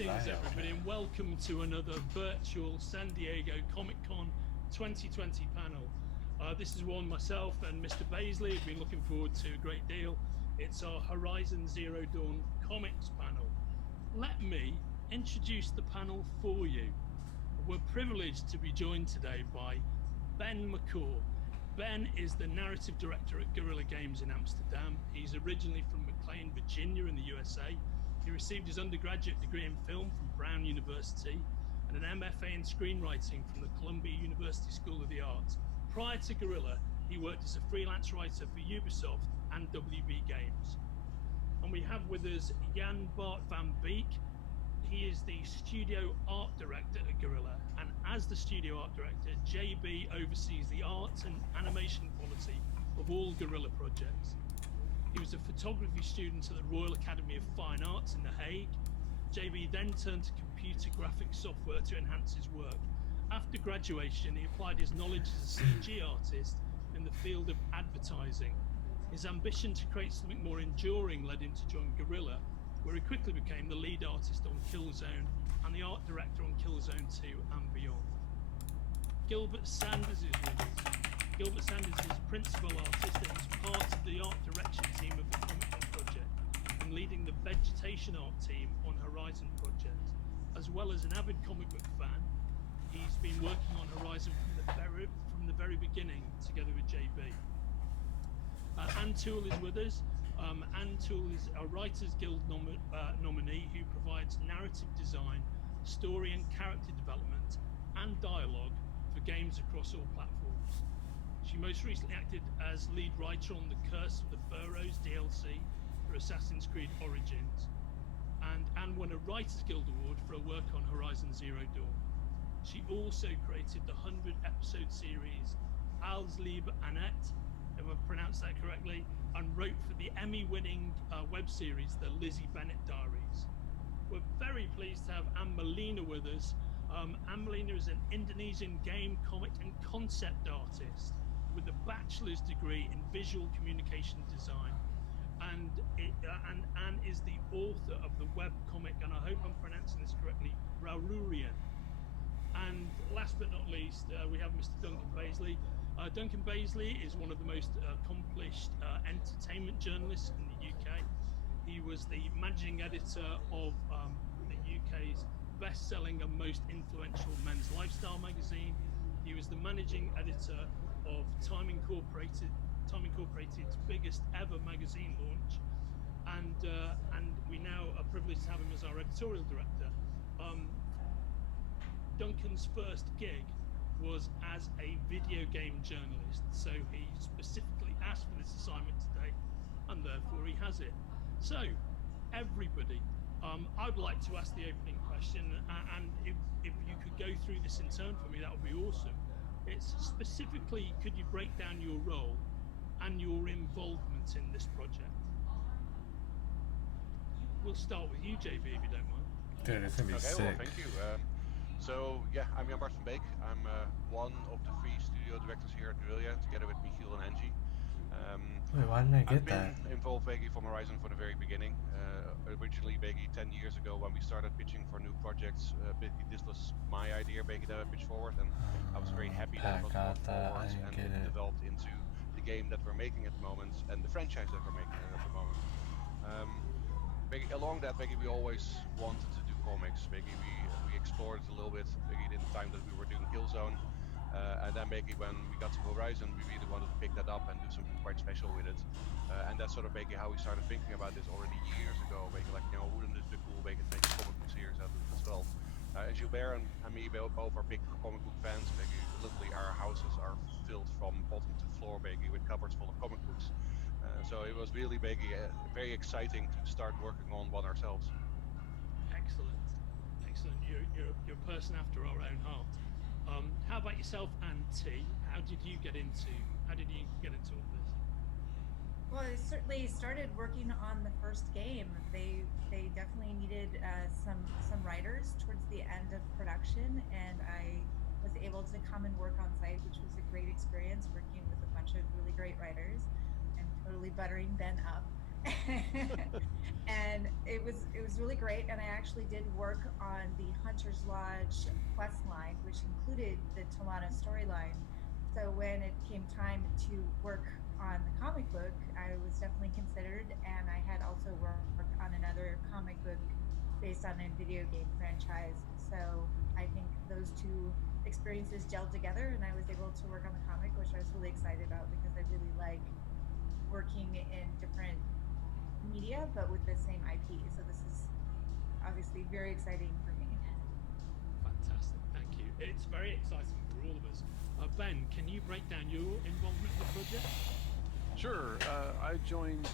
Greetings, everybody, and welcome to another virtual San Diego Comic-Con 2020 panel. This is one myself and Mr. Baisley have been looking forward to a great deal. It's our Horizon Zero Dawn Comics panel. Let me introduce the panel for you. We're privileged to be joined today by Ben McCaw. Ben is the narrative director at Guerrilla Games in Amsterdam. He's originally from McLean, Virginia in the USA. He received his undergraduate degree in film from Brown University and an MFA in screenwriting from the Columbia University School of the Arts. Prior to Guerrilla, he worked as a freelance writer for Ubisoft and WB Games. And we have with us Jan Bart van Beek. He is the studio art director at Guerrilla, and as the studio art director, JB oversees the arts and animation quality of all Guerrilla projects. He was a photography student at the Royal Academy of Fine Arts in The Hague. JB then turned to computer graphics software to enhance his work. After graduation, he applied his knowledge as a CG artist in the field of advertising. His ambition to create something more enduring led him to join Guerrilla, where he quickly became the lead artist on Killzone and the art director on Killzone 2 and beyond. Gilbert Sanders is with us. Gilbert Sanders is principal artist and is part of the art direction team of the Comic-Con project and leading the vegetation art team on Horizon project. As well as an avid comic book fan, he's been working on Horizon from the very beginning together with JB. Anne Toole is with us. Anne Toole is a Writers Guild nominee who provides narrative design, story and character development, and dialogue for games across all platforms. She most recently acted as lead writer on the Curse of the Pharaohs DLC for Assassin's Creed Origins, and Anne won a Writers Guild Award for her work on Horizon Zero Dawn. She also created the 100-episode series Als Liebe Annette, if I've pronounced that correctly, and wrote for the Emmy-winning web series, The Lizzie Bennet Diaries. We're very pleased to have Anne Molina with us. Anne Molina is an Indonesian game, comic, and concept artist with a bachelor's degree in visual communication design. And Anne is the author of the webcomic, and I hope I'm pronouncing this correctly, Raururian. And last but not least, we have Mr. Duncan Baisley. Duncan Baisley is one of the most accomplished entertainment journalists in the UK. He was the managing editor of the UK's best-selling and most influential men's lifestyle magazine. He was the managing editor of Time Incorporated's biggest ever magazine launch, and we now are privileged to have him as our editorial director. Duncan's first gig was as a video game journalist, so he specifically asked for this assignment today, and therefore he has it. So, everybody, I'd like to ask the opening question, and if you could go through this in turn for me, that would be awesome. It's specifically, could you break down your role and your involvement in this project? We'll start with you, JB, if you don't mind. Dude, it's gonna be sick. Well, thank you. So yeah, I'm Jan Bart van Beek. I'm one of the 3 studio directors here at Guerrilla, together with Michiel and Angie. Wait, why didn't I get I've that? been involved from Horizon for the very beginning. Originally, 10 years ago when we started pitching for new projects, this was my idea, that I pitched forward, and I was very happy that it was brought forward and it developed into the game that we're making at the moment and the franchise that we're making at the moment. Along that, we always wanted to do comics. We explored it a little bit in the time that we were doing Killzone, and then when we got to Horizon, we really wanted to pick that up and do something quite special with it. And that's sort of how we started thinking about this already years ago. Wouldn't this be cool? Make a comic book series out of it as well. Gilbert and me both are big comic book fans. Literally, our houses are filled from bottom to floor, with cupboards full of comic books. So it was really very exciting to start working on one ourselves. Excellent. You're a person after our own heart. How about yourself, Anne T? How did you get into all this? Well, I certainly started working on the first game. They definitely needed some writers towards the end of production, and I was able to come and work on site, which was a great experience working with a bunch of really great writers and totally buttering Ben up. And it was really great. And I actually did work on the Hunter's Lodge quest line, which included the Talana storyline. So when it came time to work on the comic book, I was definitely considered, and I had also worked on another comic book based on a video game franchise. So I think those two experiences gelled together, and I was able to work on the comic, which I was really excited about because I really like working in different media but with the same IP. So this is obviously very exciting for me. Fantastic, thank you. It's very exciting for all of us. Ben, can you break down your involvement in the project? Sure. I joined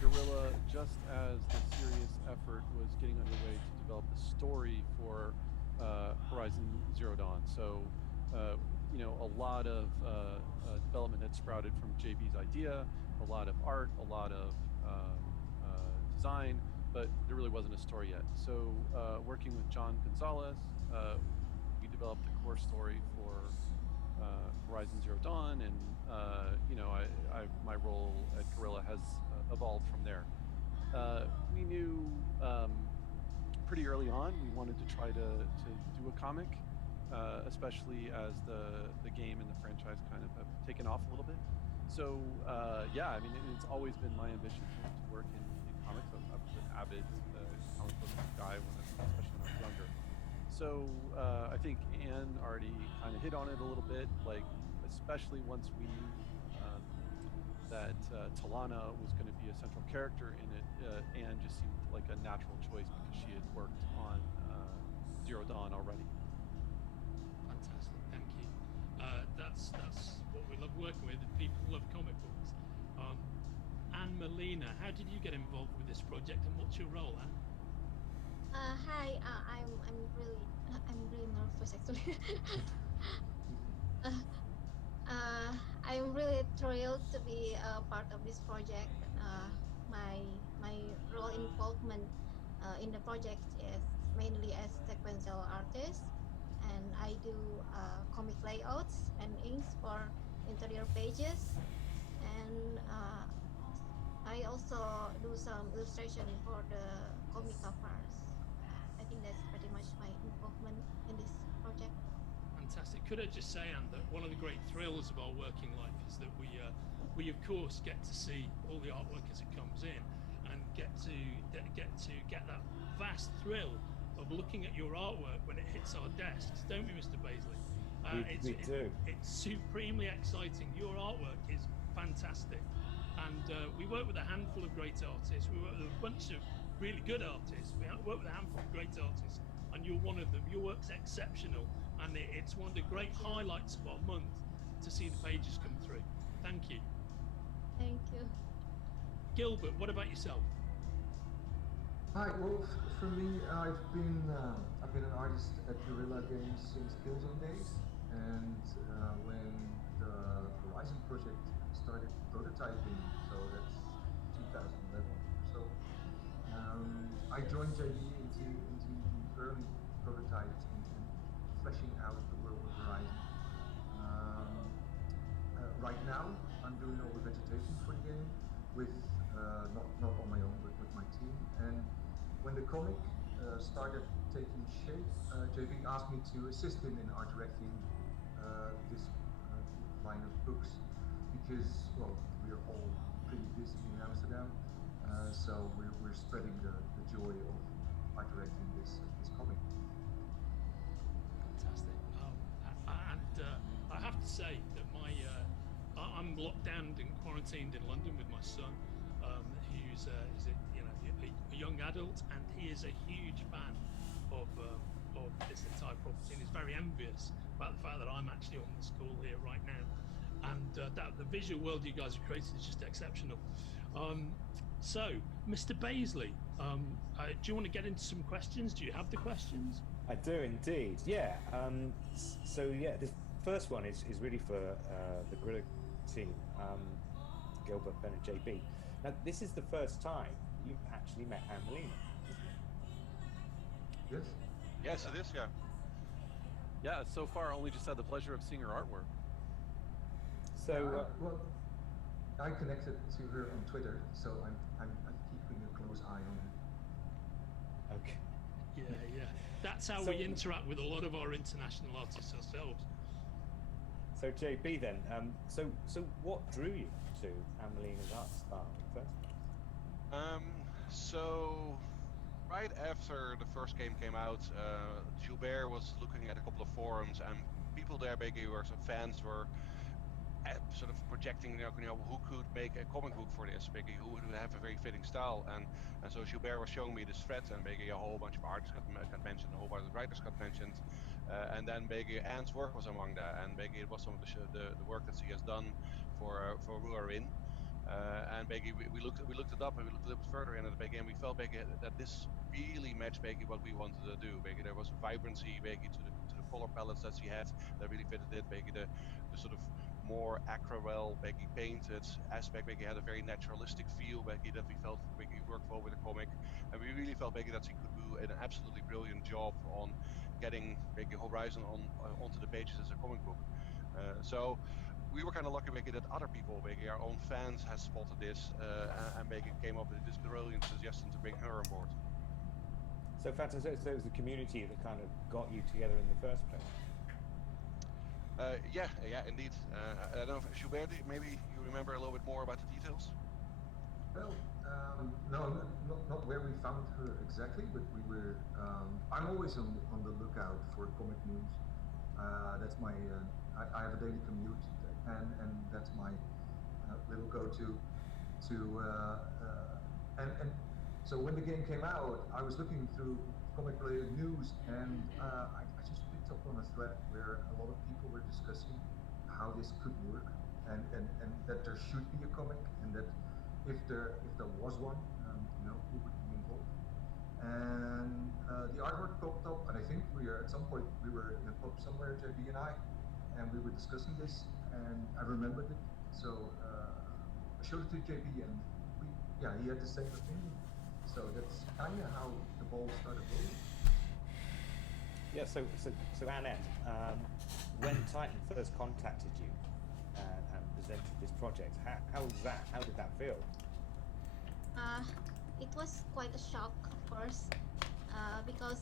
Guerrilla just as the serious effort was getting underway to develop the story for Horizon Zero Dawn. So, a lot of development had sprouted from JB's idea, a lot of art, a lot of design, but there really wasn't a story yet. So, working with John Gonzalez, we developed the core story for Horizon Zero Dawn, and my role at Guerrilla has evolved from there. We knew pretty early on we wanted to try to do a comic, especially as the game and the franchise kind of have taken off a little bit. So it's always been my ambition to work in comics. I was an avid comic book guy especially when I was younger. So I think Anne already kind of hit on it a little bit, like especially once we knew that Talana was going to be a central character in it. Anne just seemed like a natural choice because she had worked on Zero Dawn already. Fantastic, thank you. That's what we love working with, and people love comic books. Anne Melina, how did you get involved with this project, and what's your role, Anne? Hi, I'm really nervous actually. I'm really thrilled to be a part of this project. My role involvement in the project is mainly as sequential artist, and I do comic layouts and inks for interior pages, and I also do some illustration for the comic covers. I think that's pretty much my involvement in this project. Fantastic. Could I just say, Anne, that one of the great thrills of our working life is that we of course get to see all the artwork as it comes in, and get that vast thrill of looking at your artwork when it hits our desks, don't we, Mr. Baisley? We do. It's supremely exciting. Your artwork is fantastic, and we work with a handful of great artists. We work with a bunch of really good artists. We work with a handful of great artists, and you're one of them. Your work's exceptional, and it's one of the great highlights of our month to see the pages come through. Thank you. Thank you. Gilbert, what about yourself? Hi. Well, for me, I've been an artist at Guerrilla Games since Killzone days, and when the Horizon project started prototyping, so that's 2011 or so. I joined JB into the early prototypes and fleshing out the world of Horizon. Right now, I'm doing all the vegetation for the game with not on my own, but with my team. And when the comic started taking shape, JB asked me to assist him in art directing this line of books because, well, we're all pretty busy in Amsterdam, so we're spreading the joy of art directing this comic. Fantastic. And I have to say that I'm locked down and quarantined in London with my son, who's a young adult, and he is a huge fan of this entire property, and is very envious about the fact that I'm actually on this call here right now, and that the visual world you guys have created is just exceptional. So, Mr. Baisley, do you want to get into some questions? Do you have the questions? I do indeed, yeah. The first one is really for the Guerrilla team, Gilbert, Ben and JB. Now, this is the first time you've actually met Anne Melina. Yes? Yes, it is, yeah. Yeah, so far only just had the pleasure of seeing her artwork. So, well, I connected to her on Twitter, so I close eye on him. Okay. Yeah. That's how So- we interact with a lot of our international artists ourselves. So JB then, so what drew you to Amelina's art style in the first place? So right after the first game came out, Gilbert was looking at a couple of forums, and people there, basically, were some fans were sort of projecting, who could make a comic book for this, basically, who would have a very fitting style, and so Gilbert was showing me this thread, and basically a whole bunch of artists got mentioned, a whole bunch of writers got mentioned, and then basically Anne's work was among that, and basically it was some of the work that she has done for Ruarin. And basically we looked it up, and we looked a little bit further in it, and we felt basically that this really matched basically what we wanted to do. Basically there was a vibrancy basically to the color palettes that she had that really fitted it. Basically the sort of more aquarelle basically painted aspect basically had a very naturalistic feel basically that we felt basically worked well with the comic, and we really felt basically that she could do an absolutely brilliant job on getting basically Horizon onto the pages as a comic book. So we were kind of lucky basically that other people, basically our own fans, has spotted this and basically came up with this brilliant suggestion to bring her on board. So Phantom, so it was the community that kind of got you together in the first place. Yeah, indeed. I don't know, Schubert, maybe you remember a little bit more about the details? Well, no, not where we found her exactly, but we were. I'm always on the lookout for comic news. That's my. I have a daily commute, and that's my little go-to. And so when the game came out, I was looking through comic-related news, and I just picked up on a thread where a lot of people were discussing how this could work, and that there should be a comic, and that if there was one, who would be involved. And the artwork popped up, and I think at some point we were in a pub somewhere, JB and I we were discussing this, and I remembered it. So I showed it to JB, and he had the same opinion. So that's kind of how the ball started rolling. Yeah. So Annette, when Titan first contacted you and presented this project, how was that? How did that feel? It was quite a shock, of course, because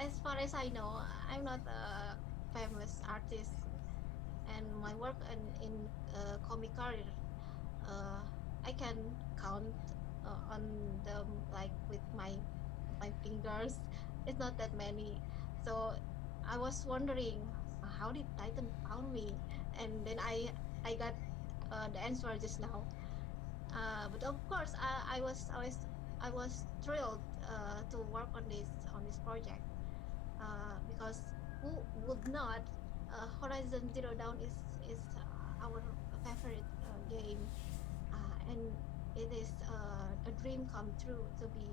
as far as I know, I'm not a famous artist, and my work in comic career, I can count on them like with my fingers. It's not that many, so I was wondering how did Titan found me, and then I got the answer just now. But of course, I was thrilled to work on this project because who would not? Horizon Zero Dawn is our favorite game, and it is a dream come true to be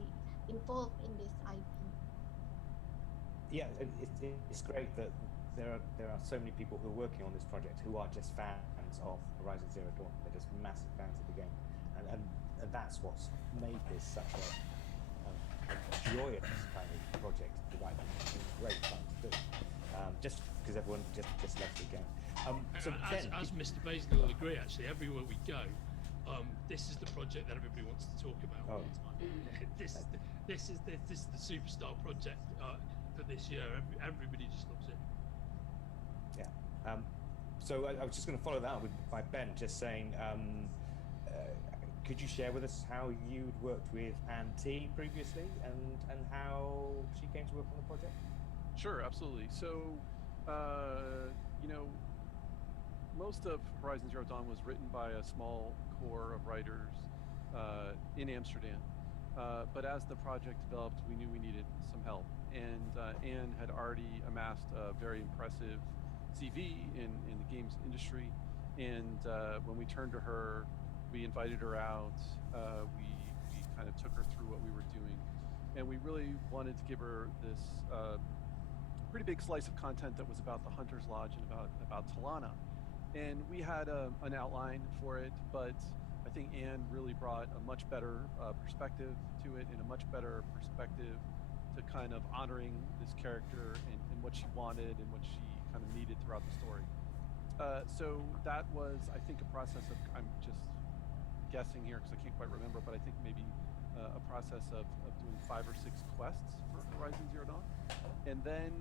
involved in this IP. Yeah, it's great that there are so many people who are working on this project who are just fans of Horizon Zero Dawn. They're just massive fans of the game, and that's what's made this such a joyous kind of project to write. It's been great fun to do. Just because everyone just loves the game. So As Mr. Baisley will agree, actually, everywhere we go, this is the project that everybody wants to talk about all the time. This is the superstar project for this year. Everybody just loves it. Yeah. So I was just going to follow that up by Ben, just saying, could you share with us how you'd worked with Anne T previously, and how she came to work on the project? Sure, absolutely. So, most of Horizon Zero Dawn was written by a small core of writers in Amsterdam. But as the project developed, we knew we needed some help. And Anne had already amassed a very impressive CV in the games industry. And when we turned to her, we invited her out. We kind of took her through what we were doing. And we really wanted to give her this pretty big slice of content that was about the Hunter's Lodge and about Talana. And we had an outline for it, but I think Anne really brought a much better perspective to it, and a much better perspective to kind of honoring this character and what she wanted and what she kind of needed throughout the story. So that was, I think, a process of, I'm just guessing here because I can't quite remember, but I think maybe a process of doing 5 or 6 quests for Horizon Zero Dawn, and then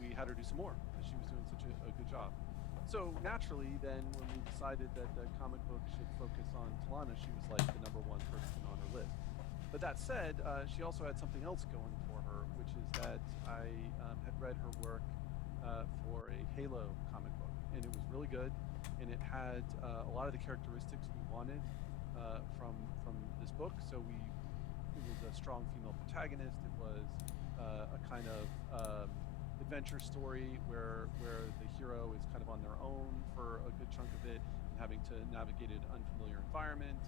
we had her do some more because she was doing such a good job. So naturally, then when we decided that the comic book should focus on Talana, she was like the #1 person on her list. But that said, she also had something else going for her, which is that I had read her work for a Halo comic book, and it was really good, and it had a lot of the characteristics we wanted from this book. So it was a strong female protagonist. It was a kind of adventure story where the hero is kind of on their own for a good chunk of it and having to navigate an unfamiliar environment.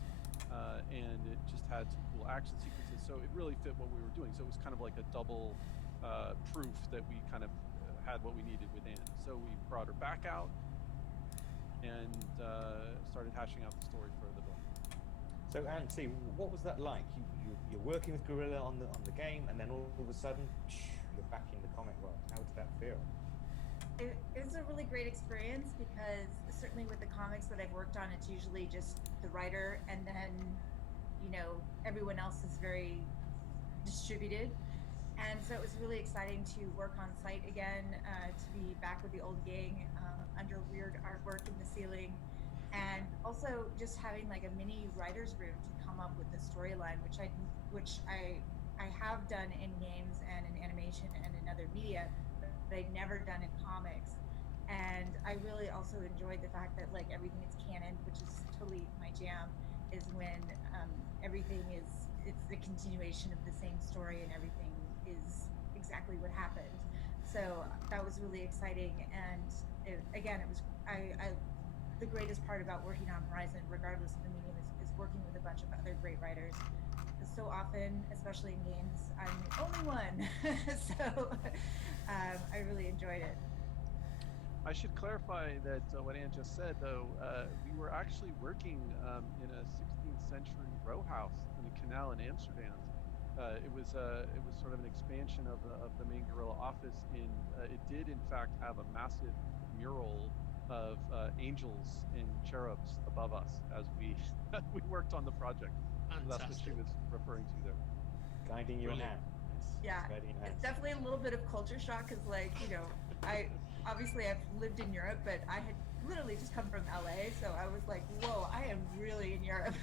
And it just had some cool action sequences, so it really fit what we were doing. So it was kind of like a double proof that we kind of had what we needed with Anne. So we brought her back out and started hashing out the story for the book. So Anne, see, what was that like? You're working with Guerrilla on the game, and then all of a sudden, you're back in the comic world. How did that feel? It was a really great experience because certainly with the comics that I've worked on, it's usually just the writer, and then everyone else is very distributed. And so it was really exciting to work on site again, to be back with the old gang under weird artwork in the ceiling, and also just having like a mini writer's room to come up with the storyline, which I have done in games and in animation and in other media, but I'd never done in comics. And I really also enjoyed the fact that like everything is canon, which is totally my jam, is when everything it's the continuation of the same story and everything is exactly what happened. So that was really exciting. And it was the greatest part about working on Horizon, regardless of the medium, is working with a bunch of other great writers. So often, especially in games, I'm the only one. So I really enjoyed it. I should clarify that what Anne just said, though, we were actually working in a 16th century row house in a canal in Amsterdam. It was sort of an expansion of the main Guerrilla office, and it did in fact have a massive mural of angels and cherubs above us as we we worked on the project. So that's what she was referring to there. Guiding your Brilliant. hand. Yeah, it's definitely a little bit of culture shock because, like, I've lived in Europe, but I had literally just come from LA, so I was like, whoa, I am really in Europe.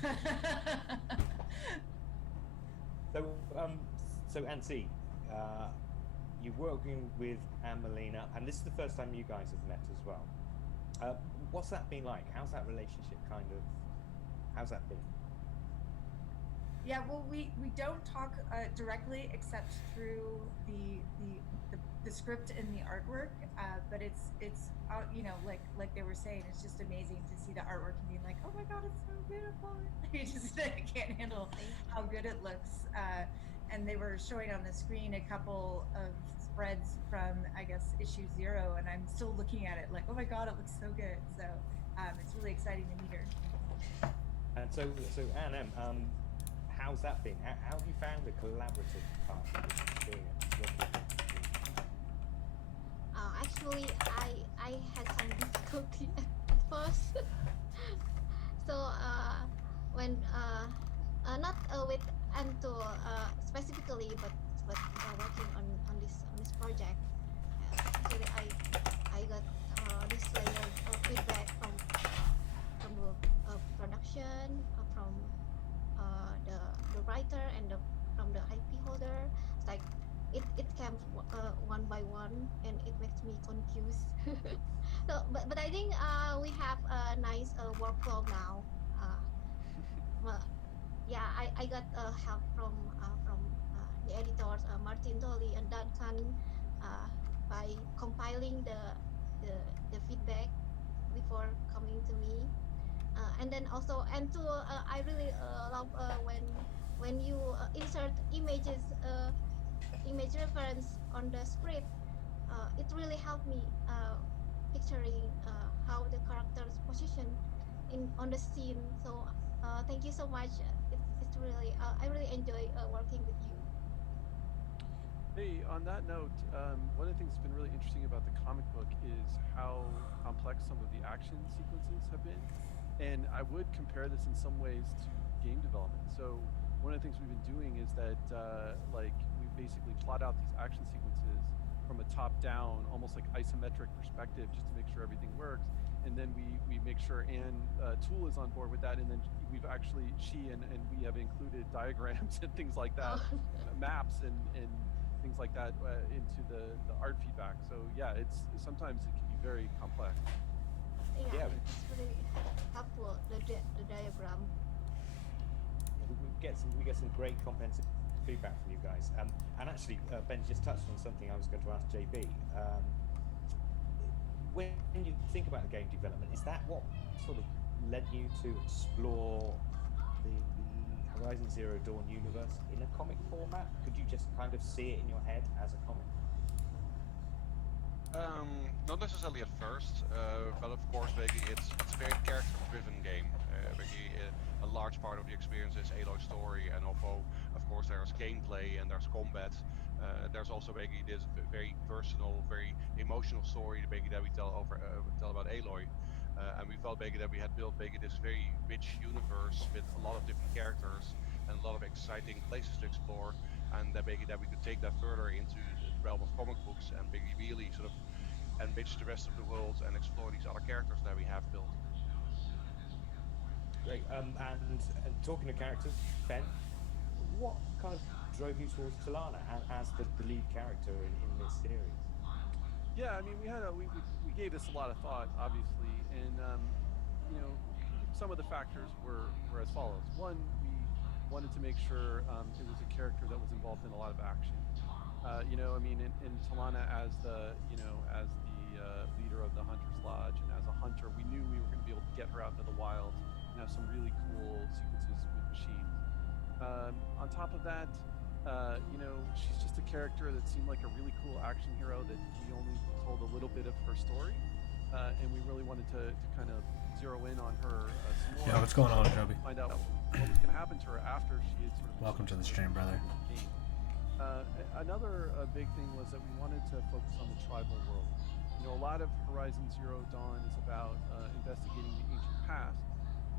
So Ansi, you're working with Anne Molina, and this is the first time you guys have met as well. What's that been like? How's that relationship how's that been? Yeah, well, we don't talk directly except through the script and the artwork, but it's like they were saying, it's just amazing to see the artwork and being like, oh my god, it's so beautiful. You just can't handle how good it looks. And they were showing on the screen a couple of spreads from, I guess, issue 0, and I'm still looking at it like, oh my god, it looks so good. So it's really exciting to meet her. And so Anne, how's that been? How have you found the collaborative part of this experience? Actually, I had some difficulty at first. So when not with Anto specifically, but working on this project, actually I got this layer of feedback from the production, from the writer, and from the IP holder. It's like it came one by one, and it makes me confused. So, but I think we have a nice workflow now. Yeah, I got help from the editors, Martin Dolly and Duncan, by compiling the feedback before coming to me. And then also, and I really love when you insert images, image reference on the script. It really helped me picturing how the character's position on the scene. So thank you so much. It's really I really enjoy working with you. Hey, on that note, one of the things that's been really interesting about the comic book is how complex some of the action sequences have been. And I would compare this in some ways to game development. So one of the things we've been doing is that like we basically plot out these action sequences from a top-down, almost like isometric perspective, just to make sure everything works. And then we make sure Anne Toole is on board with that, and then she and we have included diagrams and things like that, maps and things like that into the art feedback. So yeah, it's sometimes it can be very complex. Yeah, Yeah. it's really helpful, the diagram. We get some great comprehensive feedback from you guys. And actually, Ben just touched on something I was going to ask JB. When you think about the game development, is that what sort of led you to explore the Horizon Zero Dawn universe in a comic format? Could you just kind of see it in your head as a comic? Not necessarily at first, but of course, it's a very character-driven game. A large part of the experience is Aloy's story, and although, of course, there's gameplay and there's combat, there's also this very personal, very emotional story that we tell about Aloy. And we felt that we had built this very rich universe with a lot of different characters and a lot of exciting places to explore, and that we could take that further into the realm of comic books and really sort of enrich the rest of the world and explore these other characters that we have built. Great. And talking to characters, Ben, what kind of drove you towards Talana as the lead character in this series? Yeah, I mean, we gave this a lot of thought, obviously, and you know, some of the factors were as follows. One, we wanted to make sure it was a character that was involved in a lot of action. You know, I mean, in Talana as the leader of the Hunter's Lodge, and as a hunter, we knew we were going to be able to get her out into the wilds and have some really cool sequences with machines. On top of that, you know, she's just a character that seemed like a really cool action hero that we only told a little bit of her story, and we really wanted to kind of zero in on her some more. Yeah, what's going on, Joby? Find out what was going to happen to her after she had sort of... Welcome to the stream, brother. Another big thing was that we wanted to focus on the tribal world. You know, a lot of Horizon Zero Dawn is about investigating the ancient past,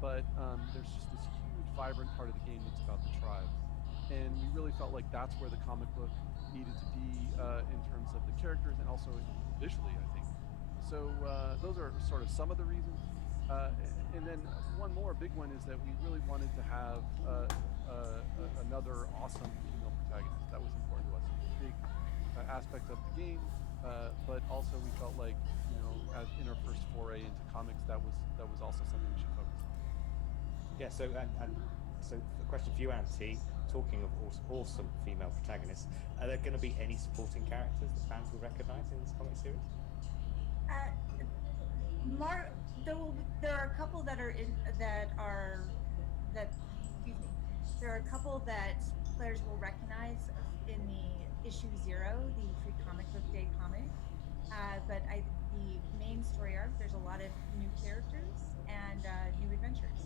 but there's just this huge, vibrant part of the game that's about the tribes. And we really felt like that's where the comic book needed to be in terms of the characters and also visually, I think. So those are sort of some of the reasons. And then one more big one is that we really wanted to have another awesome female protagonist. That was important to us. It was a big aspect of the game, but also we felt like, you know, as in our first foray into comics, that was also something we should focus on. Yeah. So so the question for you, Auntie. Talking of awesome female protagonists, are there going to be any supporting characters that fans will recognise in this comic series? There are a couple that are there are a couple that players will recognize in the issue 0, the free comic book day comic. But the main story arc, there's a lot of new characters and new adventures.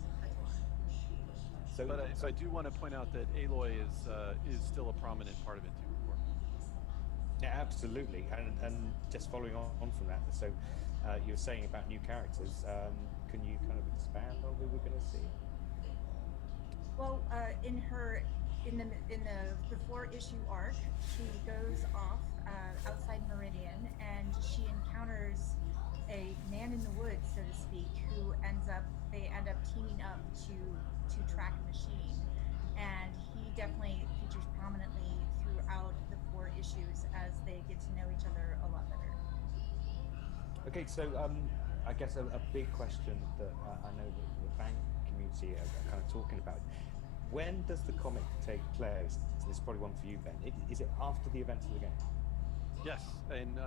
But I do want to point out that Aloy is still a prominent part of it too. Yeah, absolutely. And just following on from that, so you were saying about new characters. Can you kind of expand on who we're going to see? Well, in the 4-issue arc, she goes off outside Meridian, and she encounters a man in the woods, so to speak, who they end up teaming up to track a machine, and he definitely features prominently throughout the 4 issues as they get to know each other a lot better. Okay, so I guess a big question that I know that the fan community are kind of talking about. When does the comic take place? And this is probably one for you, Ben. Is it after the events of the game? Yes, and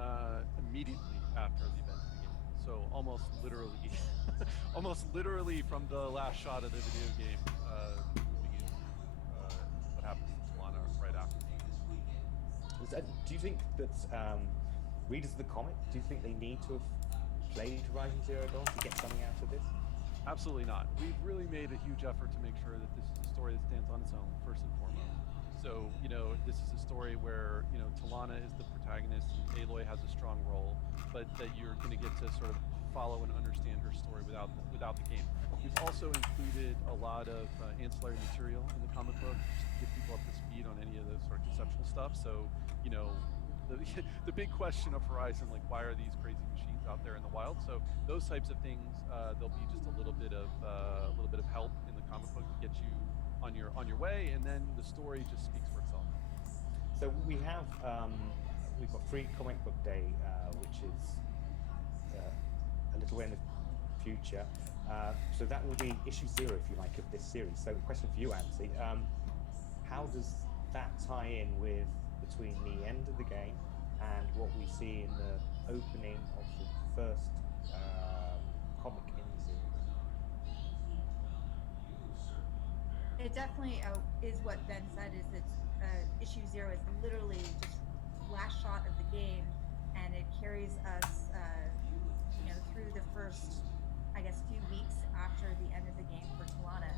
immediately after the events of the game. So almost literally from the last shot of the video game, what happens to Talana right after. Do you think that readers of the comic, do you think they need to have played Horizon Zero Dawn to get something out of this? Absolutely not. We've really made a huge effort to make sure that this is a story that stands on its own, first and foremost. So, you know, this is a story where, you know, Talana is the protagonist and Aloy has a strong role, but that you're going to get to sort of follow and understand her story without the game. We've also included a lot of ancillary material in the comic book just to get people up to speed on any of the sort of conceptual stuff. So, you know, the the big question of Horizon, like why are these crazy machines out there in the wild? So those types of things, there'll be just a little bit of help in the comic book to get you on your way, and then the story just speaks for itself. So we've got free comic book day, which is a little way in the future. So that will be issue 0, if you like, of this series. So question for you, Anthony. How does that tie in with between the end of the game and what we see in the opening of the first comic in the series? It definitely is what Ben said. Is that issue 0 is literally just last shot of the game, and it carries us, through the first, I guess, few weeks after the end of the game for Talana,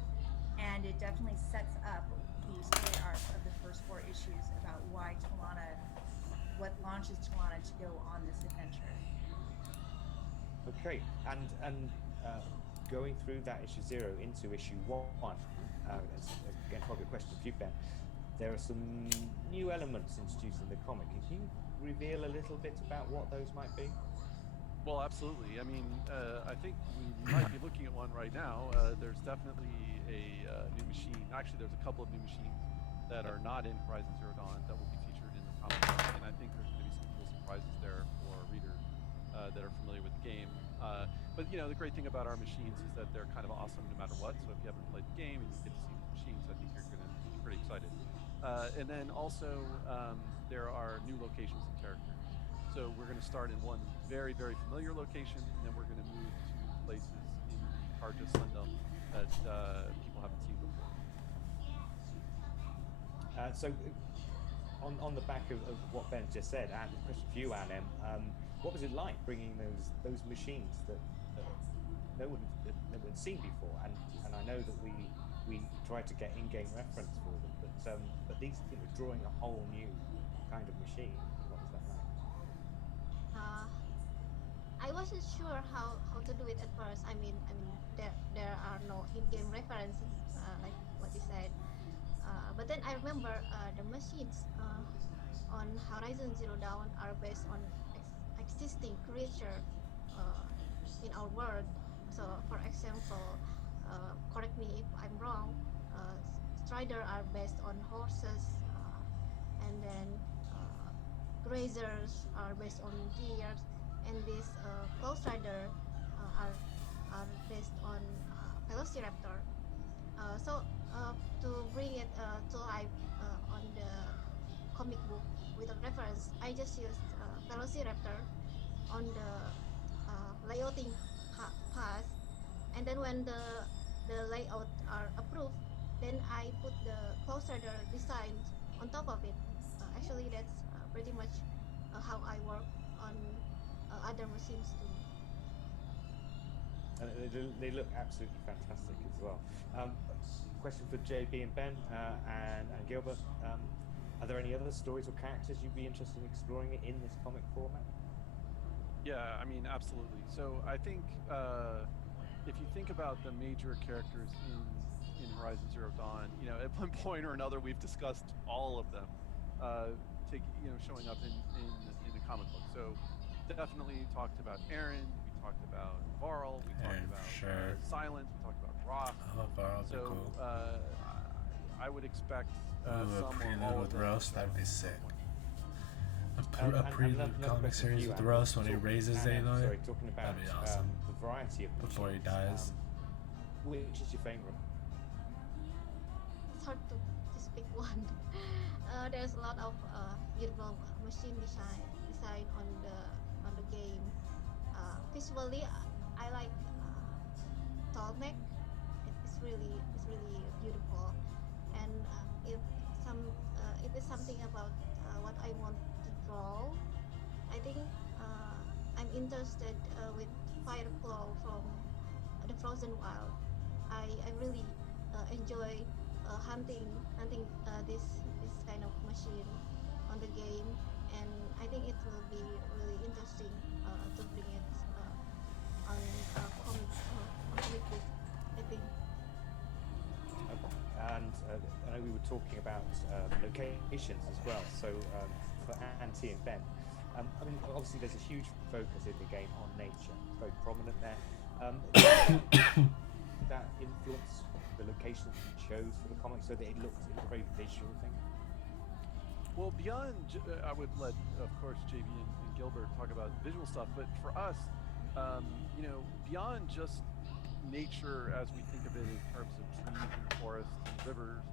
and it definitely sets up the story arc of the first 4 issues about why Talana, what launches Talana to go on this adventure. Okay, and going through that issue 0 into issue 1, it's, again, probably a question for you, Ben. There are some new elements introduced in the comic. Can you reveal a little bit about what those might be? Well, absolutely. I mean, I think we might be looking at one right now. There's definitely a new machine. Actually, there's a couple of new machines that are not in Horizon Zero Dawn that will be featured in the comic book, and I think there's going to be some cool surprises there for readers that are familiar with the game. But you know, the great thing about our machines is that they're kind of awesome no matter what. So if you haven't played the game and you get to see these machines, I think you're going to be pretty excited. And then also there are new locations and characters. So we're going to start in one very, very familiar location, and then we're going to move to places in the Karja Sundom that people haven't seen before. So on the back of what Ben just said, and a question for you, Anne, what was it like bringing those machines that no one had seen before? And I know that we tried to get in-game reference for them, but these, drawing a whole new kind of machine, what was that like? I wasn't sure how to do it at first. I mean there are no in-game references like what you said. But then I remember the machines on Horizon Zero Dawn are based on existing creature in our world. So, for example, correct me if I'm wrong. Strider are based on horses, and then grazers are based on deer, and this close rider are based on velociraptor. To bring it to life on the comic book with a reference, I just used velociraptor on the layouting path, and then when the layout are approved, then I put the close rider design on top of it. Actually, that's pretty much how I work on other machines too. And they look absolutely fantastic as well. Question for JB and Ben and Gilbert. Are there any other stories or characters you'd be interested in exploring in this comic format? Yeah, I mean, absolutely. So I think if you think about the major characters in Horizon Zero Dawn, at one point or another we've discussed all of them, showing up in the comic book. So definitely talked about Aaron, we talked about Varl, we talked about Silence, we talked about Roth. Oh, Varl, so cool. I would expect a some prelude with Roast, that'd be sick. A prelude comic series with Roast when he raises Aloy. Sorry, talking about that'd be awesome. The variety of before he machines, dies. Which is your favorite? It's hard to just pick one. There's a lot of beautiful machine design on the game. Visually, I like Tolmec. It's really beautiful, and if it's something about what I want to draw, I think I'm interested with Fireflow from the Frozen Wild. I really enjoy hunting this kind of machine on the game, and I think it will be really interesting to bring it I know we were talking about location as well. So for Antti and Ben, I mean, obviously there's a huge focus in the game on nature. It's very prominent there. That influence the locations you chose for the comic, so that it looked a very visual thing. Well, beyond, I would let, of course, JB and Gilbert talk about visual stuff, but for us, you know, beyond just nature as we think of it in terms of trees and forests and rivers,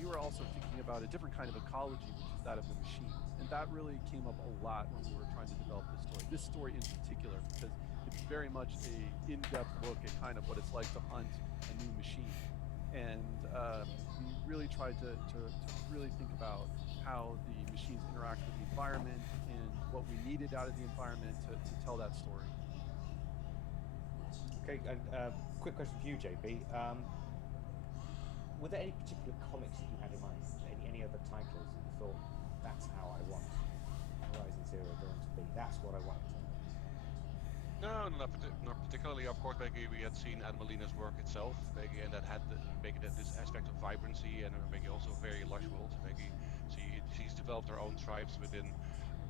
we were also thinking about a different kind of ecology, which is that of the machines. And that really came up a lot when we were trying to develop this story. This story in particular, because it's very much a in-depth look at kind of what it's like to hunt a new machine. And we really tried to really think about how the machines interact with the environment and what we needed out of the environment to tell that story. Okay, and quick question for you, JB. Were there any particular comics that you had in mind? Any other titles that you thought, that's how I want Horizon Zero Dawn to be? That's what I want it to be? No, not particularly. Of course, maybe we had seen Adelina's work itself, maybe, and that had this aspect of vibrancy and maybe also a very lush world. Maybe she's developed her own tribes within,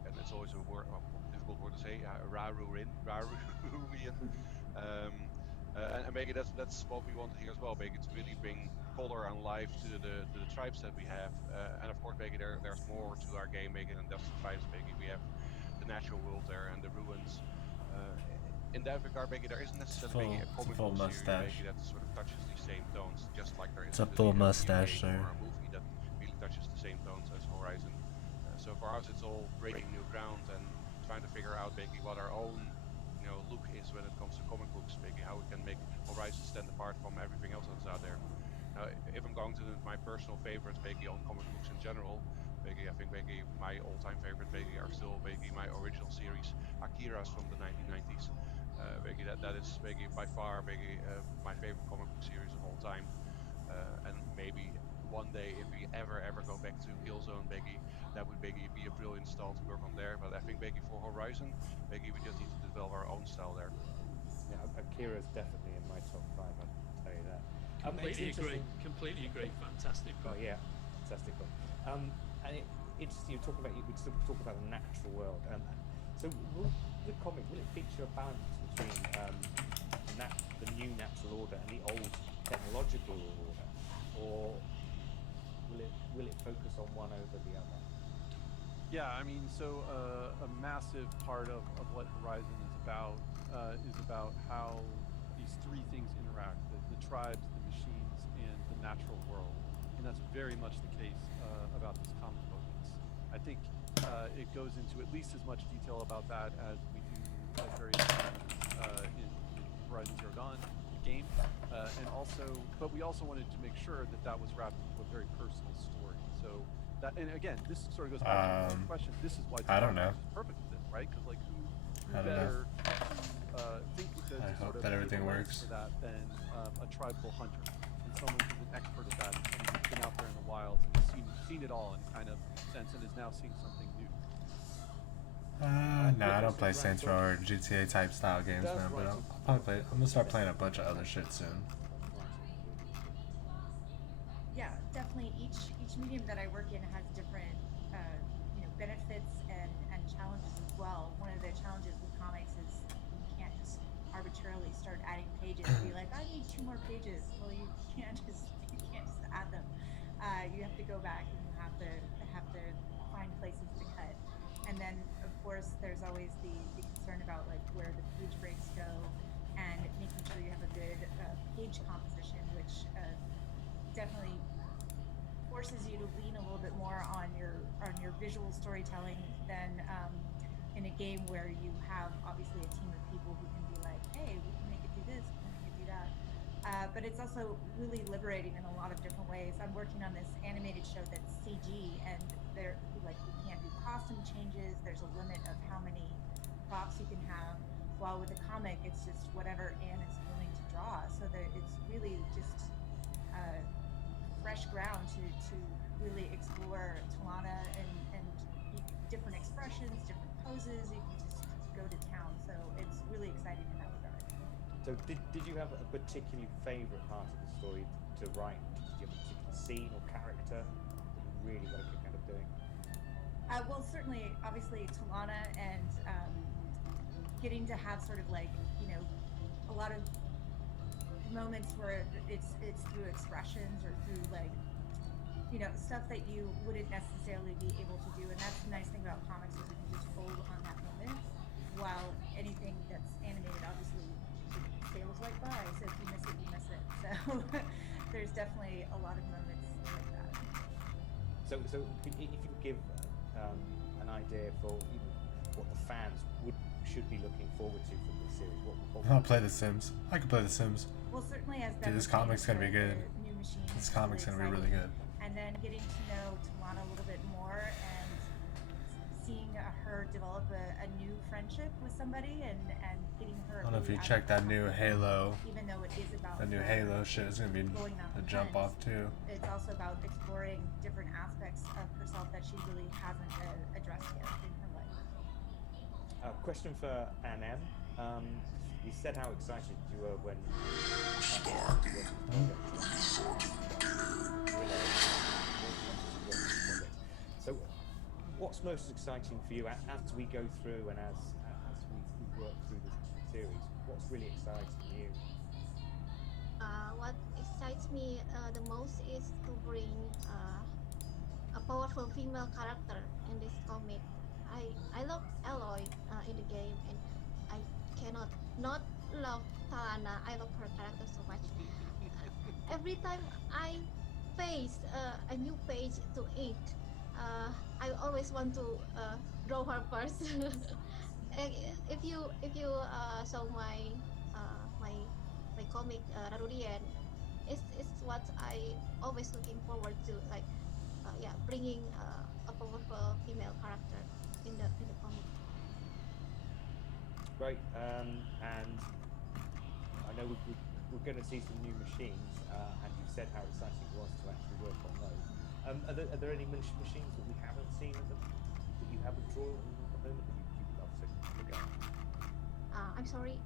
and it's always a word, difficult word to say, Rarurin. And maybe that's what we wanted here as well, maybe to really bring color and life to the tribes that we have, and of course, maybe there's more to our game, maybe than just the tribes. Maybe we have the natural world there and the ruins. In that regard, maybe there isn't necessarily a comic book series maybe that sort of touches the same tones, just like there is a full mustache, sir. Or a movie that really touches the same tones as Horizon. So for us, it's all breaking new ground and trying to figure out maybe what our own look is when it comes to comic books, maybe how we can make Horizon stand apart from everything else that's out there. Now, if I'm going to my personal favorites, maybe on comic books in general, maybe I think maybe my all-time favorite maybe are still maybe my original series, Akira's from the 1990s. Maybe that is maybe by far maybe my favorite comic book series of all time. And maybe one day, if we ever go back to Killzone, maybe that would maybe be a brilliant style to work on there. But I think maybe for Horizon, maybe we just need to develop our own style there. Yeah, Akira's definitely in my top 5. I'll tell you that. Completely agree. Fantastic. Oh yeah, fantastic. And interesting. You're talking about we talk about the natural world. So will the comic will it feature a balance between the new natural order and the old technological order, or will it focus on one over the other? Yeah, I mean, so a massive part of what Horizon is about how these three things interact: the tribes, the machines, and the natural world. And that's very much the case about this comic book. I think it goes into at least as much detail about that as we do at various times in Horizon Zero Dawn, the game, but we also wanted to make sure that was wrapped into a very personal story. So that, and again, this sort of goes back to the question. This is why I don't know. is perfect for this, right? Because like who I better think I hope that everything works for that than a tribal hunter and someone who's an expert at that, and someone who's been out there in the wilds and seen it all in kind of sense and is now seeing something new. No, I don't play Saints Row or GTA type style games, man. But I'll probably play. I'm gonna start playing a bunch of other shit soon. Yeah, definitely. Each medium that I work in has different, benefits and challenges as well. One of the challenges with comics is you can't just arbitrarily start adding pages and be like, I need 2 more pages. Well, you can't just add them. You have to go back and you have to find places to cut. And then, of course, there's always the concern about like where the page breaks go, and making sure you have a good page composition, which definitely forces you to lean a little bit more on your visual storytelling than in a game where you have obviously a team of people who can be like, hey, we can make it do this, we can make it do that. But it's also really liberating in a lot of different ways. I'm working on this animated show that's CG, and we can't do costume changes. There's a limit of how many props you can have. While with a comic, it's just whatever Anne is willing to draw. So that it's really just fresh ground to really explore Talana and different expressions, different poses. You can just go to town. So it's really exciting in that regard. So did you have a particularly favorite part of the story to write? Did you have a particular scene or character that you really got a kick out of doing? Well, certainly, obviously, Talana and getting to have sort of like, a lot of moments where it's through expressions or through like, stuff that you wouldn't necessarily be able to do. And that's the nice thing about comics is you can just fold on that moment, while anything that's animated obviously sails right by. So if you miss it, you miss it. So there's definitely a lot of moments like that. So if you could give an idea for what the fans should be looking forward to from this series, what I'll play The Sims. I could play The Sims. Well, certainly as Dude, this comic's gonna be good. New machines, This comic's gonna be really good. And then getting to know Talana a little bit more and seeing her develop a new friendship with somebody and getting her. I don't know if you really checked that new Halo. Even though it is about The new Halo shit is gonna be a jump off too. It's also about exploring different aspects of herself that she really hasn't addressed yet in her life. Question for Anne M. You said how excited you were when So what's most exciting for you as we go through and as we work through this series? What's really exciting you? What excites me the most is to bring a powerful female character in this comic. I love Aloy in the game, and I cannot not love Talana. I love her character so much. Every time I face a new page to ink, I always want to draw her first. if you saw my comic Rarurian, it's what I always looking forward to, like bringing a powerful female character in the comic. Great, and I know we're going to see some new machines, and you said how exciting it was to actually work on those. Are there any machines that we haven't seen that you haven't drawn at the moment that you'd love to look at? I'm sorry.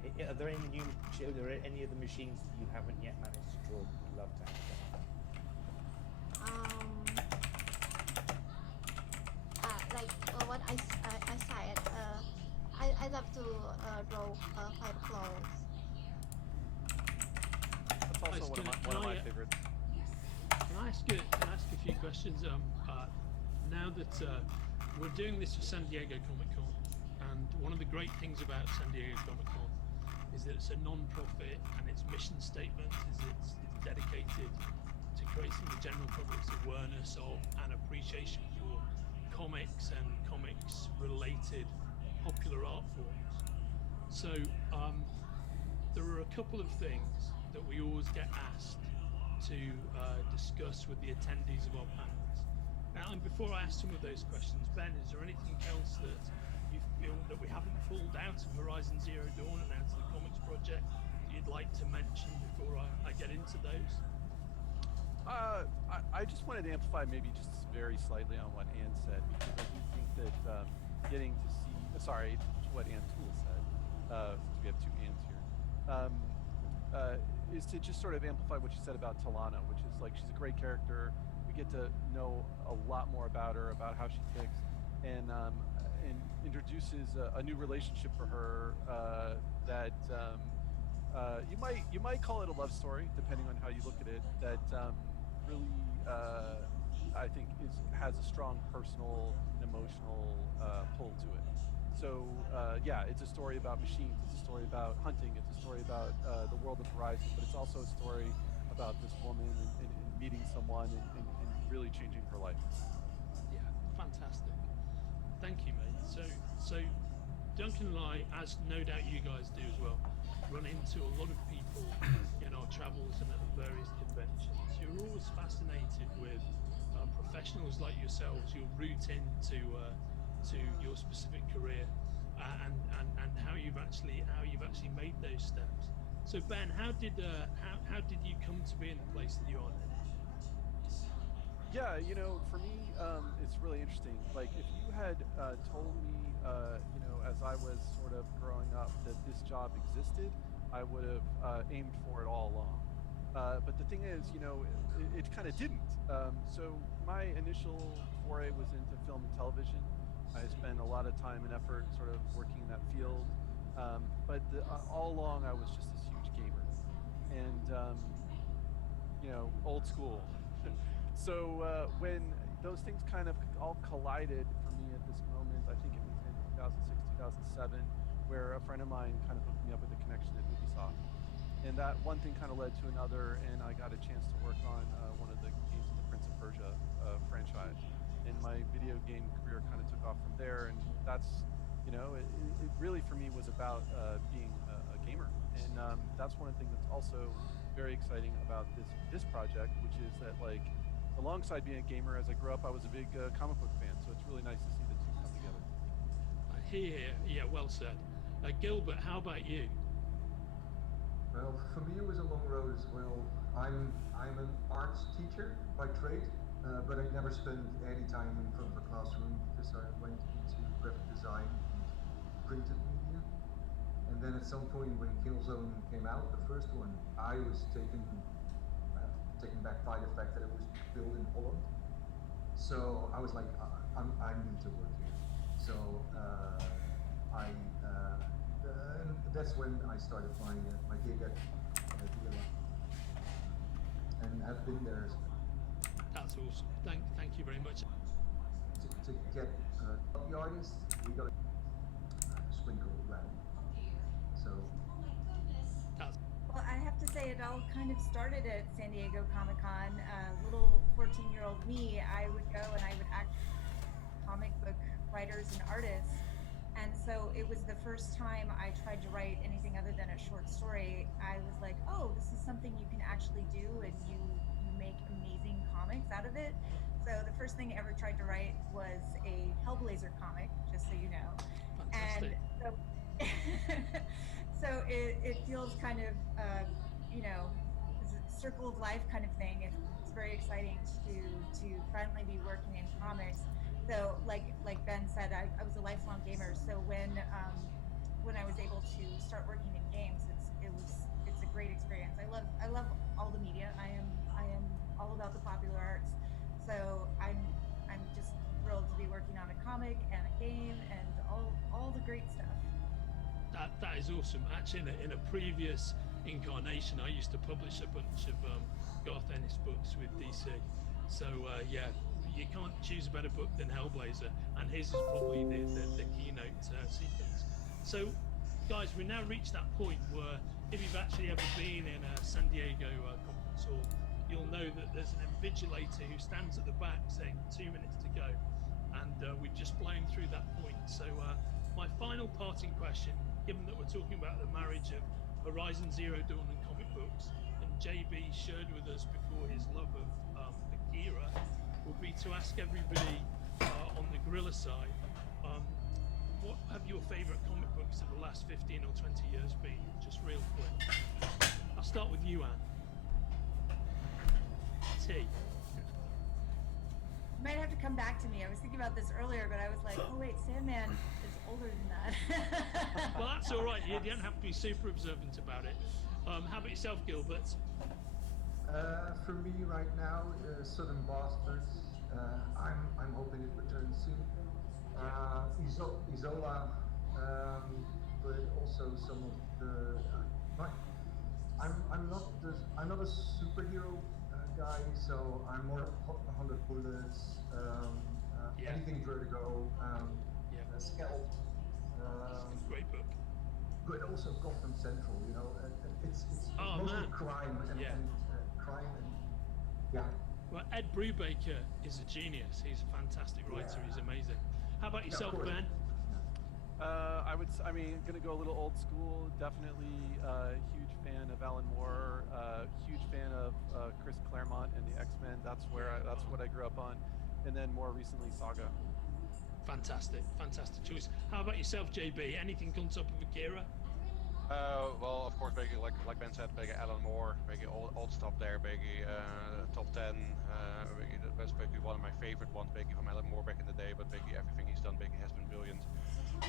Are there any of the machines that you haven't yet managed to draw that you'd love to have? What I said, I love to draw Fireflies. That's also one of my favorites. Can I ask a few questions? Now that we're doing this for San Diego Comic Con, and one of the great things about San Diego Comic Con is that it's a non-profit, and its mission statement is it's dedicated to creating the general public's awareness of and appreciation for comics and comics-related popular art forms. So there are a couple of things that we always get asked to discuss with the attendees of our panels. Now, and before I ask some of those questions, Ben, is there anything else that you feel that we haven't pulled out of Horizon Zero Dawn and out of the comics project that you'd like to mention before I get into those? I just wanted to amplify maybe just very slightly on what Anne said, because I do think that getting to see, sorry, what Anne Toole said, since we have two Annes here, is to just sort of amplify what she said about Talana, which is like she's a great character. We get to know a lot more about her, about how she ticks, and introduces a new relationship for her that you might call it a love story, depending on how you look at it. That really, I think, has a strong personal and emotional pull to it. So it's a story about machines. It's a story about hunting. It's a story about the world of Horizon. But it's also a story about this woman and meeting someone and really changing her life. Yeah, fantastic. Thank you, mate. So Duncan and I, as no doubt you guys do as well, run into a lot of people in our travels and at various conventions. You're always fascinated with professionals like yourselves, your route into to your specific career, and how you've actually made those steps. So Ben, how did you come to be in the place that you are now? Yeah, for me, it's really interesting. Like, if you had told me, as I was sort of growing up, that this job existed, I would have aimed for it all along. But the thing is, it kind of didn't. So my initial foray was into film and television. I spent a lot of time and effort sort of working in that field. But all along, I was just this huge gamer, and old school. So when those things kind of all collided for me at this moment, I think it was in 2006, 2007, where a friend of mine kind of hooked me up with a connection at Ubisoft. And that one thing kind of led to another, and I got a chance to work on one of the games in the Prince of Persia franchise. And my video game career kind of took off from there. And that's, it really for me was about being a gamer. And that's one of the things that's also very exciting about this project, which is that like, alongside being a gamer, as I grew up, I was a big comic book fan. So it's really nice to see the two come together. Here, yeah, well said. Gilbert, how about you? Well, for me it was a long road as well. I'm an arts teacher by trade, but I never spent any time in front of a classroom because I went into graphic design and printed media. And then at some point when Killzone came out, the first one, I was taken back by the fact that it was built in Holland. So I was like, I need to work here. So and that's when I started my gig at DLA, and have been there. That's awesome. Thank you very much. To get the artists, we got to sprinkle around. So. Well, I have to say, it all kind of started at San Diego Comic-Con. Little 14-year-old me, I would go and I would act comic book writers and artists. And so it was the first time I tried to write anything other than a short story. I was like, oh, this is something you can actually do, and you make amazing comics out of it. So the first thing I ever tried to write was a Hellblazer comic, just so you know. Fantastic. And so it feels kind of, it's a circle of life kind of thing. It's very exciting to finally be working in comics. So like Ben said, I was a lifelong gamer. So when I was able to start working in games, it's a great experience. I love all the media. I am all about the popular arts. So I'm just thrilled to be working on a comic and a game and all the great stuff. That is awesome. Actually, in a previous incarnation, I used to publish a bunch of Garth Ennis books with DC. So yeah, you can't choose a better book than Hellblazer, and his is probably the keynote sequence. So, guys, we now reached that point where if you've actually ever been in a San Diego conference hall, you'll know that there's an invigilator who stands at the back saying 2 minutes to go, and we've just blown through that point. So my final parting question, given that we're talking about the marriage of Horizon Zero Dawn and comic books, and JB shared with us before his love of Akira, would be to ask everybody on the Guerrilla side, what have your favorite comic books of the last 15 or 20 years been? Just real quick. I'll start with you, Anne. T. You might have to come back to me. I was thinking about this earlier, but I was like, oh wait, Sandman is older than that. Well, that's all right. You don't have to be super observant about it. How about yourself, Gilbert? For me right now, Southern Bastards. I'm hoping it returns soon. Isola, but also some of the. I'm not a superhero guy, so I'm more 100 Bullets, anything Vertigo, Scalp. Great book. But also Gotham Central, it's mostly crime and crime and yeah. Well, Ed Brubaker is a genius. He's a fantastic writer. He's amazing. How about yourself, Ben? Going to go a little old school. Definitely a huge fan of Alan Moore. Huge fan of Chris Claremont and the X-Men. That's what I grew up on. And then more recently, Saga. Fantastic choice. How about yourself, JB? Anything on top of Akira? Well, of course, like Ben said, Alan Moore, old stuff there, top 10. That's one of my favorite ones, from Alan Moore back in the day. But everything he's done, has been brilliant.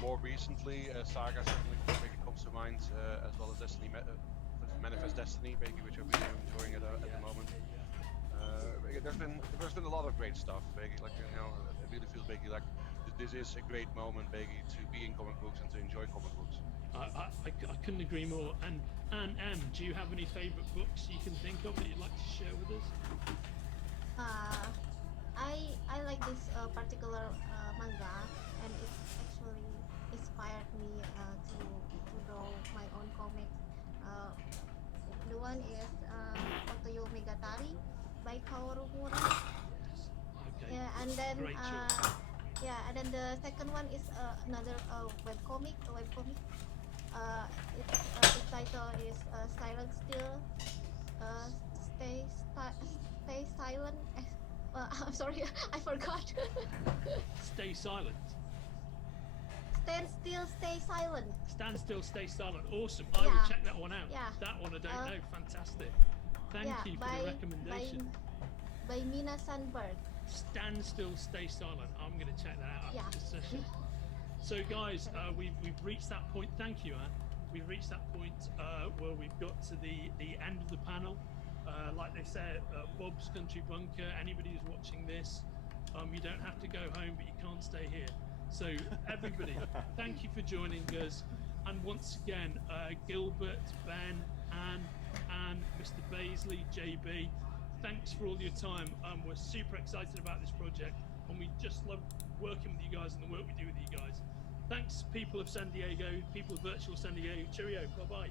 More recently, Saga certainly comes to mind, as well as Destiny Manifest Destiny, basically, which I've been enjoying at the moment. There's been a lot of great stuff, basically. Like, you know, I really feel basically like this is a great moment, basically, to be in comic books and to enjoy comic books. I couldn't agree more. And do you have any favourite books you can think of that you'd like to share with us? I like this particular manga, and it actually inspired me to draw my own comics. The one is Otoyo Megatari by Kaoru Mura. Okay. Yeah, and then Great choice. and then the second one is another webcomic. Its title is Silent Still. Stay silent. I'm sorry, I forgot. Stay silent. Stand still, stay silent. Stand still, stay silent. Awesome. I will check that one out. Yeah. That one I don't know. Fantastic. Thank you for the recommendation. By Mina Sandberg. Stand still, stay silent. I'm going to check that out after this session. So, guys, we've reached that point. Thank you, Anne. We've reached that point where we've got to the end of the panel. Like they said, Bob's Country Bunker. Anybody who's watching this, you don't have to go home, but you can't stay here. So, everybody, thank you for joining us. And once again, Gilbert, Ben, Anne, and Mr. Baisley, JB, thanks for all your time. We're super excited about this project, and we just love working with you guys and the work we do with you guys. Thanks, people of San Diego, people of virtual San Diego. Cheerio. Bye-bye.